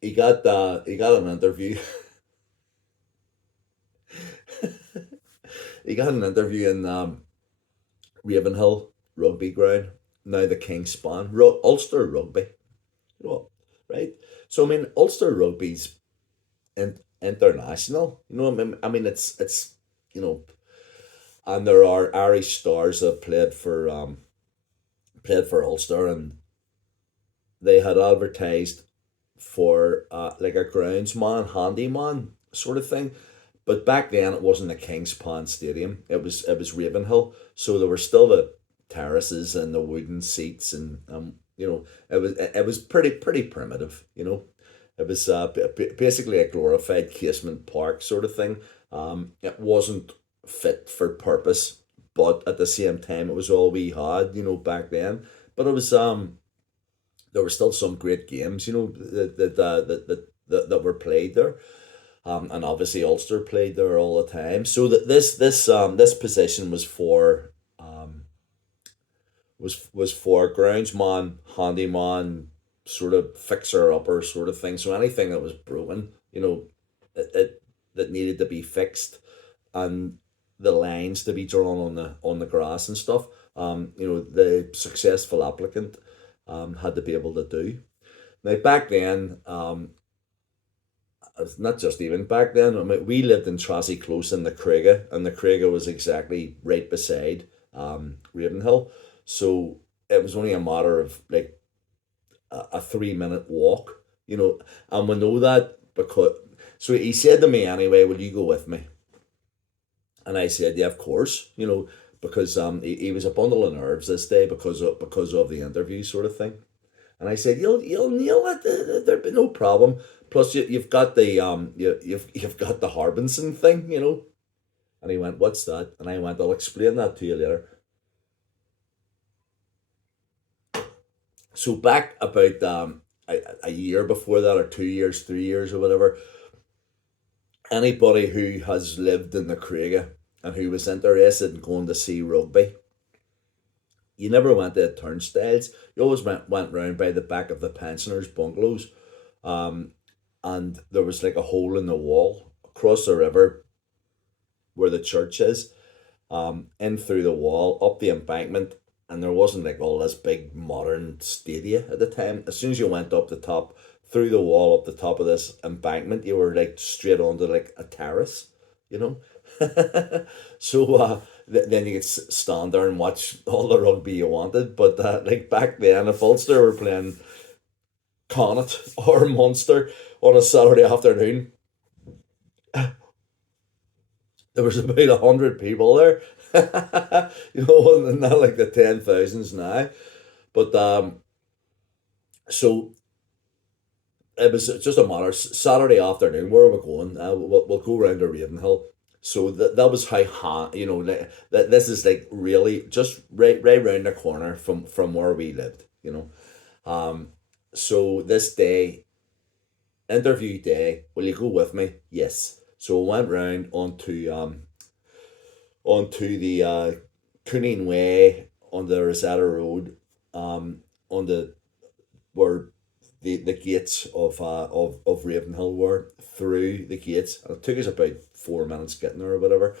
he got an interview. He got an interview in Ravenhill Rugby Ground, now the King's Span, Ulster Rugby. You know, right? So I mean, Ulster Rugby's international. You know, I mean, it's you know, and there are Irish stars that played for Ulster, and they had advertised for like a groundsman, handyman sort of thing. But back then it wasn't the King's Pond Stadium. It was Ravenhill. So there were still the terraces and the wooden seats, and it was pretty primitive. It was basically a glorified casement park sort of thing. It wasn't fit for purpose, but at the same time it was all we had, back then. But it was there were still some great games, that were played there. And obviously Ulster played there all the time. So that this position was for groundsman, handyman, sort of fixer upper sort of thing. So anything that was broken, that needed to be fixed, and the lines to be drawn on the grass and stuff. The successful applicant had to be able to do. Now back then, it's not just even back then. I mean, we lived in Trassy Close in the Craiga, and the Craiga was exactly right beside Ravenhill. So it was only a matter of like a 3 minute walk, and we know that because. So he said to me anyway, "Will you go with me?" And I said, "Yeah, of course." Because he was a bundle of nerves this day because of the interview sort of thing. And I said, "You'll nail it. There'd be no problem. Plus, you've got you've got the Harbinson thing." And he went, "What's that?" And I went, "I'll explain that to you later." So back about a year before that, or 2 years, 3 years, or whatever, anybody who has lived in the Craiga and who was interested in going to see rugby, you never went to the turnstiles. You always went round by the back of the pensioners' bungalows. Um, and there was like a hole in the wall across the river where the church is, in through the wall, up the embankment, and there wasn't like all this big modern stadia at the time. As soon as you went up the top, through the wall, up the top of this embankment, you were like straight onto like a terrace, you know. So then you could stand there and watch all the rugby you wanted. But like back then, if Ulster were playing Connacht or Munster on a Saturday afternoon, there was about 100 people there. Not like the 10,000s now. But so it was just a matter. Saturday afternoon, where are we going? We'll go round to Ravenhill. So that was how like, that this is like really just right round the corner from where we lived. So this day, interview day, will you go with me? Yes. So we went round onto the Cooning Way, on the Rosetta Road, on the where the gates of Ravenhill were, through the gates, and it took us about 4 minutes getting there or whatever.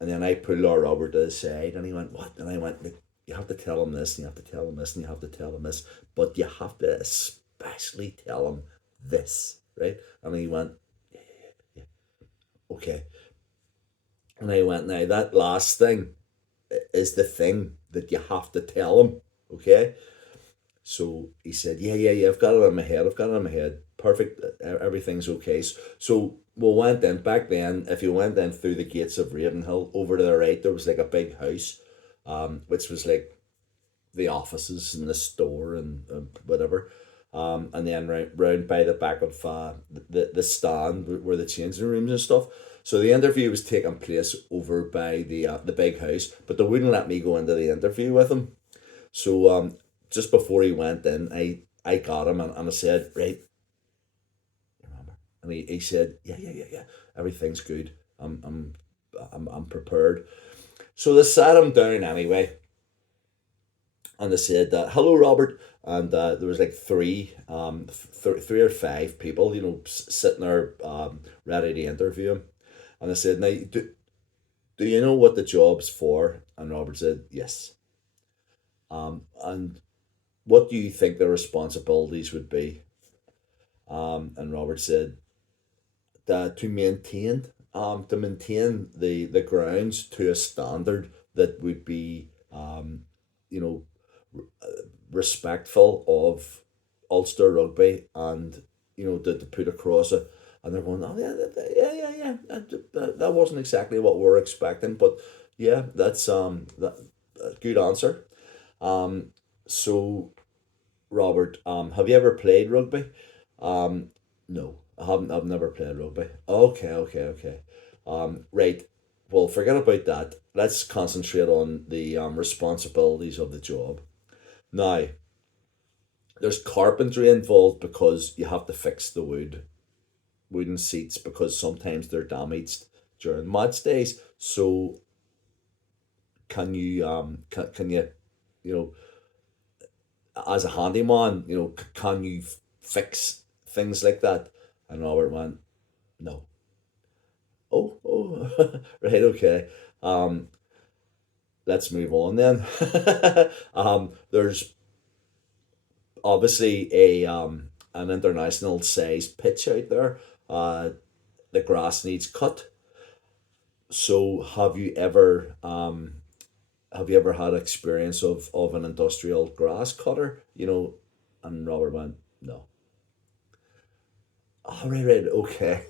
And then I pulled our Robert to the side, and he went, "What?" And I went, "Like, you have to tell him this, and you have to tell him this, and you have to tell him this, but you have to especially tell him this, right?" And he went, "Okay." And I went, "Now that last thing is the thing that you have to tell him, okay?" So he said, "Yeah, yeah, yeah, I've got it in my head. I've got it in my head. Perfect. Everything's okay." So we went in. Back then, if you went in through the gates of Ravenhill, over to the right, there was like a big house, which was like the offices and the store and whatever. And then round by the back of the stand where the changing rooms and stuff. So the interview was taking place over by the big house, but they wouldn't let me go into the interview with him. So just before he went in, I got him, and I said, "Right, remember?" And he said, "Yeah, yeah, yeah, yeah. Everything's good. I'm prepared." So they sat him down anyway, and they said, "Hello, Robert," and there was like three or five people, sitting there, ready to interview him, and I said, "Now, do you know what the job's for?" And Robert said, "Yes." And what do you think the responsibilities would be? And Robert said that to maintain the grounds to a standard that would be, you know respectful of Ulster rugby, and to put across it, and they're going, "Oh yeah, yeah, yeah, yeah, that wasn't exactly what we were expecting, but yeah, that's a good answer." So, Robert, have you ever played rugby? No, I haven't. I've never played rugby. Okay, okay, okay. Right. Well, forget about that. Let's concentrate on the responsibilities of the job. Now, there's carpentry involved because you have to fix the wooden seats, because sometimes they're damaged during match days. So, can you, you know as a handyman, can you fix things like that? And Robert went, "No." Oh, oh, right, okay. Um, let's move on then. There's obviously a an international sized pitch out there. Uh, the grass needs cut. So, have you ever had experience of an industrial grass cutter? And Robert went, "No." Oh, right, right, okay.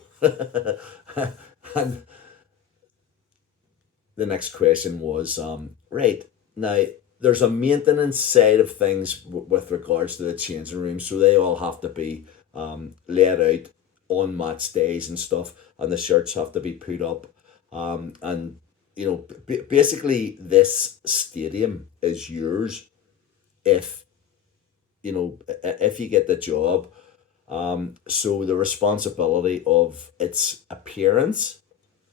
And the next question was, right, now there's a maintenance side of things with regards to the changing rooms, so they all have to be laid out on match days and stuff, and the shirts have to be put up, and basically this stadium is yours if if you get the job. So the responsibility of its appearance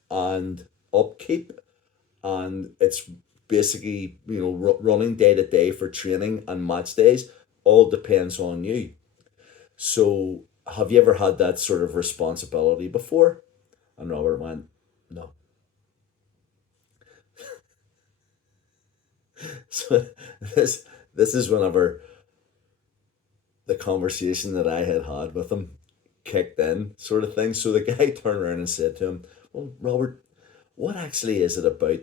and upkeep, and it's basically running day to day for training and match days, all depends on you. So, have you ever had that sort of responsibility before? And Robert went, "No." So, this this is whenever the conversation that I had with him kicked in, sort of thing. So the guy turned around and said to him, "Well, Robert, what actually is it about,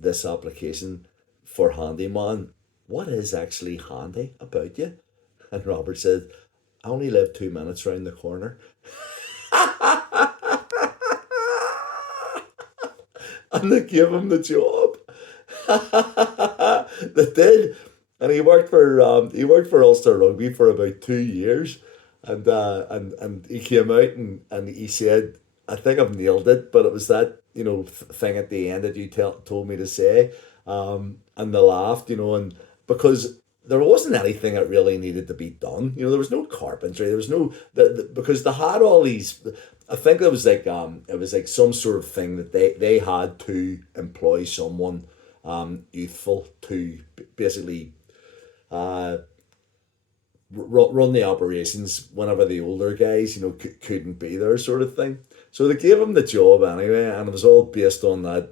this application for handyman? What is actually handy about you?" And Robert said, "I only live 2 minutes round the corner." And they gave him the job. They did, and he worked for Ulster Rugby for about 2 years, and he came out and he said, "I think I've nailed it," but it was that thing at the end that you told me to say, and they laughed, and because there wasn't anything that really needed to be done. There was no carpentry. There was no because they had all these. I think it was like some sort of thing that they had to employ someone youthful to basically uh, run the operations whenever the older guys couldn't be there, sort of thing. So they gave him the job anyway, and it was all based on that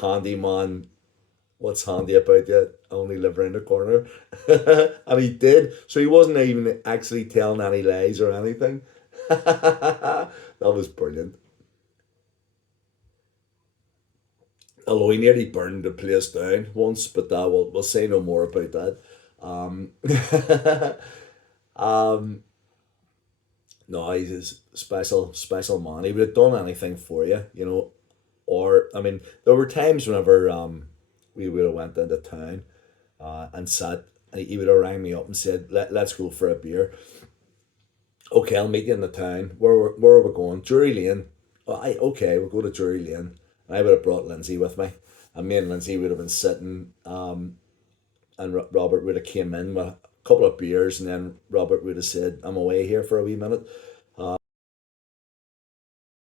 handyman. What's handy about you? I only live around the corner. And he did. So he wasn't even actually telling any lies or anything. That was brilliant. Although he nearly burned the place down once, but we'll say no more about that. Um, um, no, he's a special, special man. He would have done anything for you. Or, I mean, there were times whenever we would have went into town and sat, and he would have rang me up and said, let's go for a beer." "Okay, I'll meet you in the town. Where are we going?" "Drury Lane." "Oh, okay, we'll go to Drury Lane." And I would have brought Lindsay with me. And me and Lindsay would have been sitting, and Robert would have came in with a couple of beers, and then Robert would have said, "I'm away here for a wee minute."